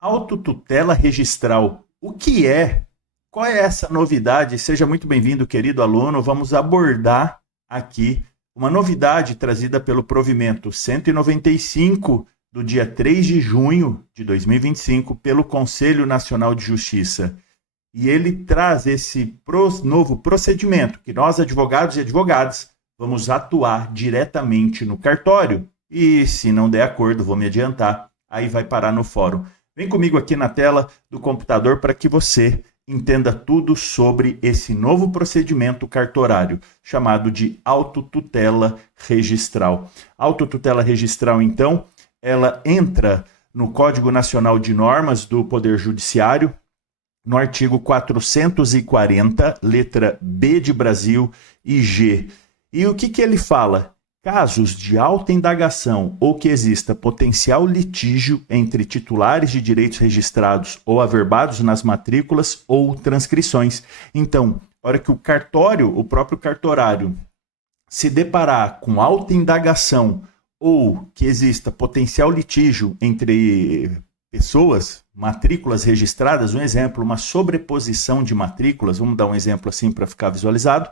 Autotutela registral. O que é? Qual é essa novidade? Seja muito bem-vindo, querido aluno. Vamos abordar aqui uma novidade trazida pelo provimento 195 do dia 3 de junho de 2025 pelo Conselho Nacional de Justiça. E ele traz esse novo procedimento que nós, advogados e advogadas, vamos atuar diretamente no cartório. E se não der acordo, vou me adiantar, aí vai parar no fórum. Vem comigo aqui na tela do computador para que você entenda tudo sobre esse novo procedimento cartorário, chamado de autotutela registral. Autotutela registral, então, ela entra no Código Nacional de Normas do Poder Judiciário, no artigo 440, letra B de Brasil e G. E o que ele fala? Casos de autoindagação ou que exista potencial litígio entre titulares de direitos registrados ou averbados nas matrículas ou transcrições. Então, na hora que o cartório, o próprio cartorário, se deparar com autoindagação ou que exista potencial litígio entre pessoas, matrículas registradas, um exemplo, uma sobreposição de matrículas, vamos dar um exemplo assim para ficar visualizado,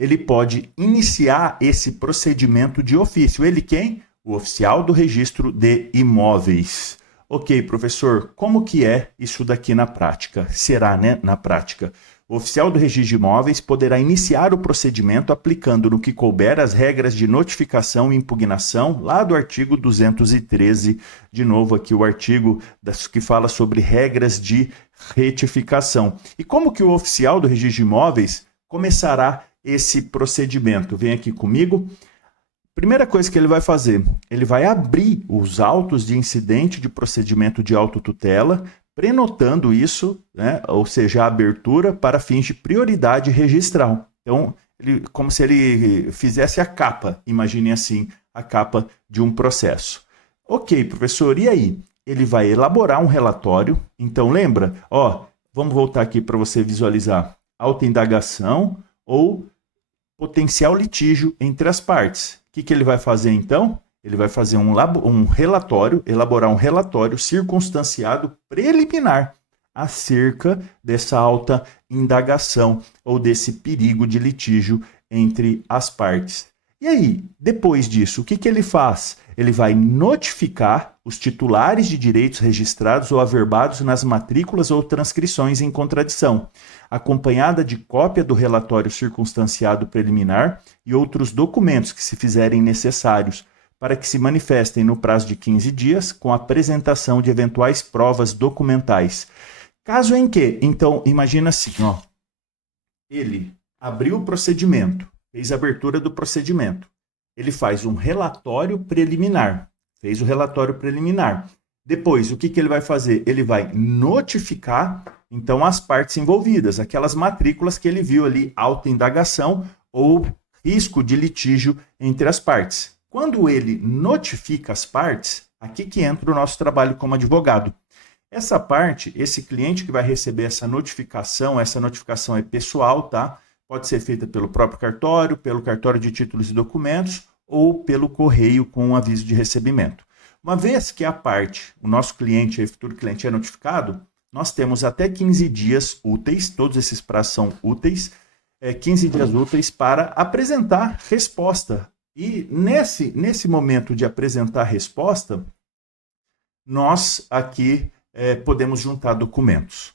ele pode iniciar esse procedimento de ofício. Ele quem? O oficial do registro de imóveis. Ok, professor, como que é isso daqui na prática? Será, né, na prática? O oficial do registro de imóveis poderá iniciar o procedimento aplicando no que couber as regras de notificação e impugnação, lá do artigo 213, de novo aqui o artigo que fala sobre regras de retificação. E como que o oficial do registro de imóveis começará esse procedimento? Vem aqui comigo. Primeira coisa que ele vai fazer, ele vai abrir os autos de incidente de procedimento de autotutela, prenotando isso, né, ou seja, a abertura para fins de prioridade registral. Então, como se ele fizesse a capa, imagine assim, a capa de um processo. Ok, professor, e aí? Ele vai elaborar um relatório. Então, lembra? Vamos voltar aqui para você visualizar. Autoindagação ou potencial litígio entre as partes. O que ele vai fazer então? Ele vai fazer um relatório, elaborar um relatório circunstanciado preliminar acerca dessa alta indagação ou desse perigo de litígio entre as partes. E aí, depois disso, o que ele faz? Ele vai notificar os titulares de direitos registrados ou averbados nas matrículas ou transcrições em contradição, acompanhada de cópia do relatório circunstanciado preliminar e outros documentos que se fizerem necessários, para que se manifestem no prazo de 15 dias com a apresentação de eventuais provas documentais. Caso em que, então, imagina assim, ele abriu o procedimento, fez a abertura do procedimento, ele faz um relatório preliminar, fez o relatório preliminar. Depois, o que ele vai fazer? Ele vai notificar, então, as partes envolvidas, aquelas matrículas que ele viu ali, autoindagação ou risco de litígio entre as partes. Quando ele notifica as partes, aqui que entra o nosso trabalho como advogado. Essa parte, esse cliente que vai receber essa notificação é pessoal, tá? Pode ser feita pelo próprio cartório, pelo cartório de títulos e documentos ou pelo correio com um aviso de recebimento. Uma vez que a parte, o nosso cliente, o futuro cliente é notificado, nós temos até 15 dias úteis, todos esses prazos são úteis, 15 dias úteis para apresentar resposta. E nesse momento de apresentar a resposta, nós aqui podemos juntar documentos.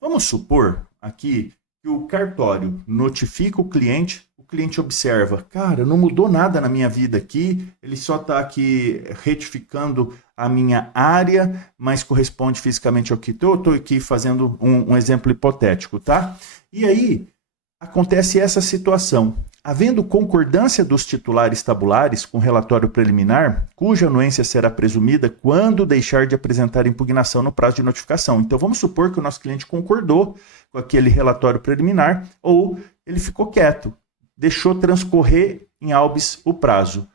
Vamos supor aqui que o cartório notifica o cliente observa, cara, não mudou nada na minha vida aqui, ele só está aqui retificando a minha área, mas corresponde fisicamente ao que estou aqui fazendo um exemplo hipotético, tá? E aí, acontece essa situação. Havendo concordância dos titulares tabulares com relatório preliminar, cuja anuência será presumida quando deixar de apresentar impugnação no prazo de notificação. Então, vamos supor que o nosso cliente concordou com aquele relatório preliminar ou ele ficou quieto, deixou transcorrer em albis o prazo.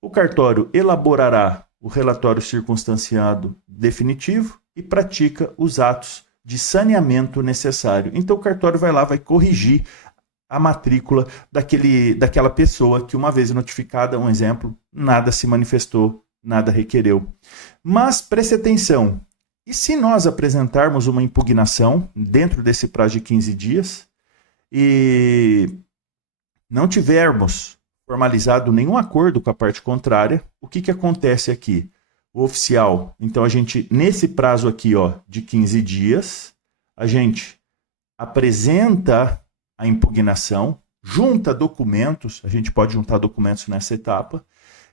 O cartório elaborará o relatório circunstanciado definitivo e pratica os atos de saneamento necessário. Então, o cartório vai lá, vai corrigir a matrícula daquela pessoa que, uma vez notificada, um exemplo, nada se manifestou, nada requereu. Mas preste atenção, E se nós apresentarmos uma impugnação dentro desse prazo de 15 dias e não tivermos formalizado nenhum acordo com a parte contrária, o que acontece aqui? O oficial, então a gente, nesse prazo aqui, ó, de 15 dias, a gente apresenta a impugnação, junta documentos, a gente pode juntar documentos nessa etapa,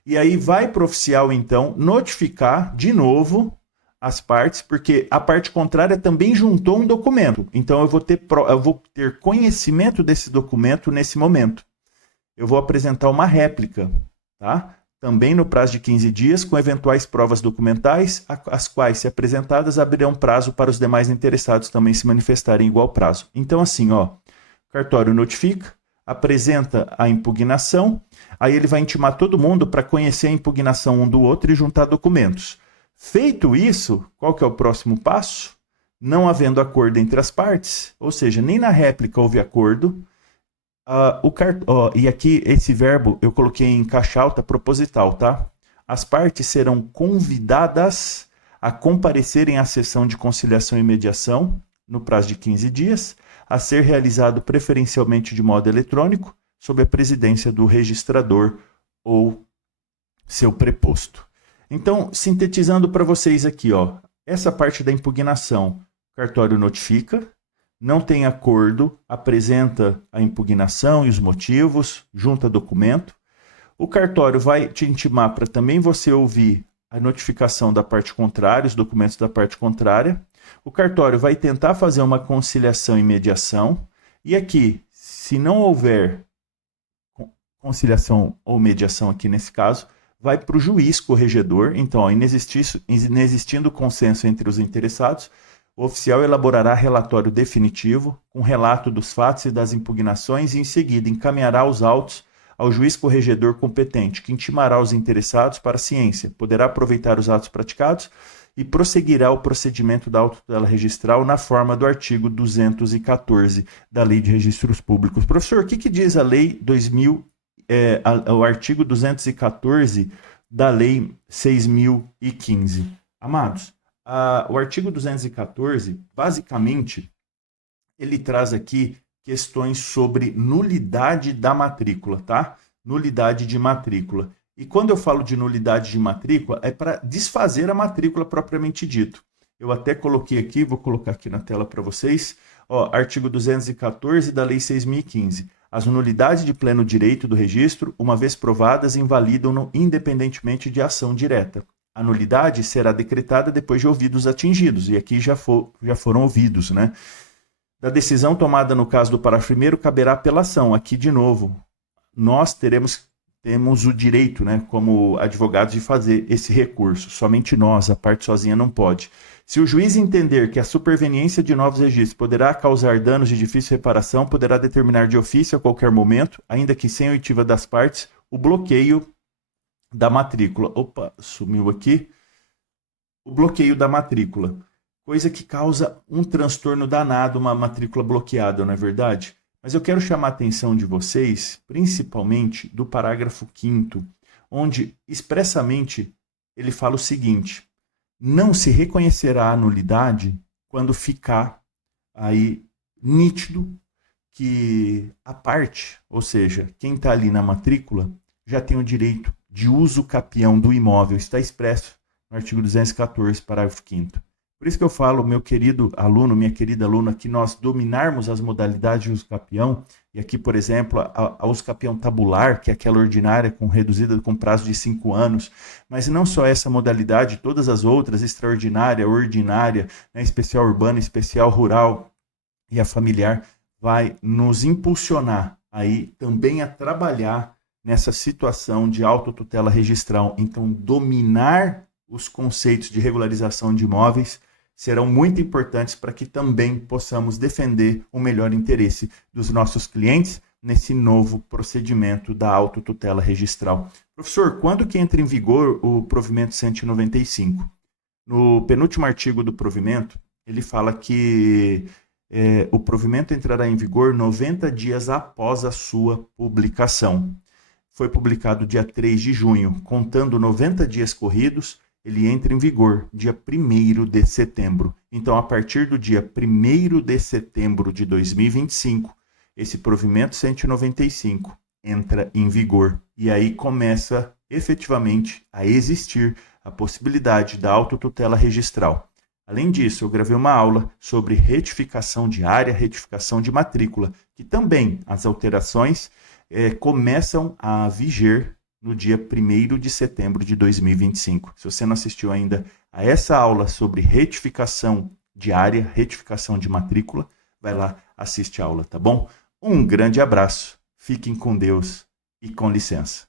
e aí vai para o oficial, então, notificar de novo as partes, porque a parte contrária também juntou um documento. Então, eu vou ter conhecimento desse documento nesse momento. Eu vou apresentar uma réplica, tá? Também no prazo de 15 dias, com eventuais provas documentais, as quais, se apresentadas, abrirão prazo para os demais interessados também se manifestarem em igual prazo. Então, assim, ó, o cartório notifica, apresenta a impugnação, aí ele vai intimar todo mundo para conhecer a impugnação um do outro e juntar documentos. Feito isso, qual que é o próximo passo? Não havendo acordo entre as partes, ou seja, nem na réplica houve acordo, e aqui esse verbo eu coloquei em caixa alta proposital, tá? As partes serão convidadas a comparecerem à sessão de conciliação e mediação no prazo de 15 dias, a ser realizado preferencialmente de modo eletrônico, sob a presidência do registrador ou seu preposto. Então, sintetizando para vocês aqui, ó, essa parte da impugnação, o cartório notifica, não tem acordo, apresenta a impugnação e os motivos, junta documento. O cartório vai te intimar para também você ouvir a notificação da parte contrária, os documentos da parte contrária. O cartório vai tentar fazer uma conciliação e mediação. E aqui, se não houver conciliação ou mediação aqui nesse caso, vai para o juiz corregedor. Então, ó, inexistindo consenso entre os interessados, o oficial elaborará relatório definitivo com relato dos fatos e das impugnações e, em seguida, encaminhará os autos ao juiz corregedor competente, que intimará os interessados para a ciência, poderá aproveitar os atos praticados e prosseguirá o procedimento da autotutela registral na forma do artigo 214 da Lei de Registros Públicos. Professor, o que diz a Lei o artigo 214 da Lei 6.015? Amados, o artigo 214, basicamente, ele traz aqui questões sobre nulidade da matrícula, tá? Nulidade de matrícula. E quando eu falo de nulidade de matrícula, é para desfazer a matrícula propriamente dito. Eu até coloquei aqui, vou colocar aqui na tela para vocês, ó, artigo 214 da Lei 6.015. As nulidades de pleno direito do registro, uma vez provadas, invalidam-no independentemente de ação direta. A nulidade será decretada depois de ouvidos atingidos, e aqui já foram ouvidos, né? Da decisão tomada no caso do parágrafo 1º, caberá apelação. Aqui, de novo, nós temos o direito, né, como advogados, de fazer esse recurso. Somente nós, a parte sozinha não pode. Se o juiz entender que a superveniência de novos registros poderá causar danos de difícil reparação, poderá determinar de ofício a qualquer momento, ainda que sem oitiva das partes, o bloqueio da matrícula. Opa, sumiu aqui. O bloqueio da matrícula. Coisa que causa um transtorno danado, uma matrícula bloqueada, não é verdade? Mas eu quero chamar a atenção de vocês, principalmente do parágrafo 5º, onde expressamente ele fala o seguinte: não se reconhecerá a nulidade quando ficar aí nítido que a parte, ou seja, quem está ali na matrícula, já tem o direito de uso capião do imóvel. Está expresso no artigo 214, parágrafo 5º. Por isso que eu falo, meu querido aluno, minha querida aluna, que nós dominarmos as modalidades de uso capião, e aqui, por exemplo, a uso capião tabular, que é aquela ordinária reduzida com prazo de 5 anos, mas não só essa modalidade, todas as outras, extraordinária, ordinária, né, especial urbana, especial rural e a familiar, vai nos impulsionar aí também a trabalhar nessa situação de autotutela registral. Então, dominar os conceitos de regularização de imóveis serão muito importantes para que também possamos defender o melhor interesse dos nossos clientes nesse novo procedimento da autotutela registral. Professor, quando que entra em vigor o provimento 195? No penúltimo artigo do provimento, ele fala que o provimento entrará em vigor 90 dias após a sua publicação. Foi publicado dia 3 de junho, contando 90 dias corridos, ele entra em vigor dia 1º de setembro. Então, a partir do dia 1º de setembro de 2025, esse provimento 195 entra em vigor. E aí começa efetivamente a existir a possibilidade da autotutela registral. Além disso, eu gravei uma aula sobre retificação de área, retificação de matrícula, que também as alterações começam a viger no dia 1º de setembro de 2025. Se você não assistiu ainda a essa aula sobre retificação de área, retificação de matrícula, vai lá, assiste a aula, tá bom? Um grande abraço, fiquem com Deus e com licença.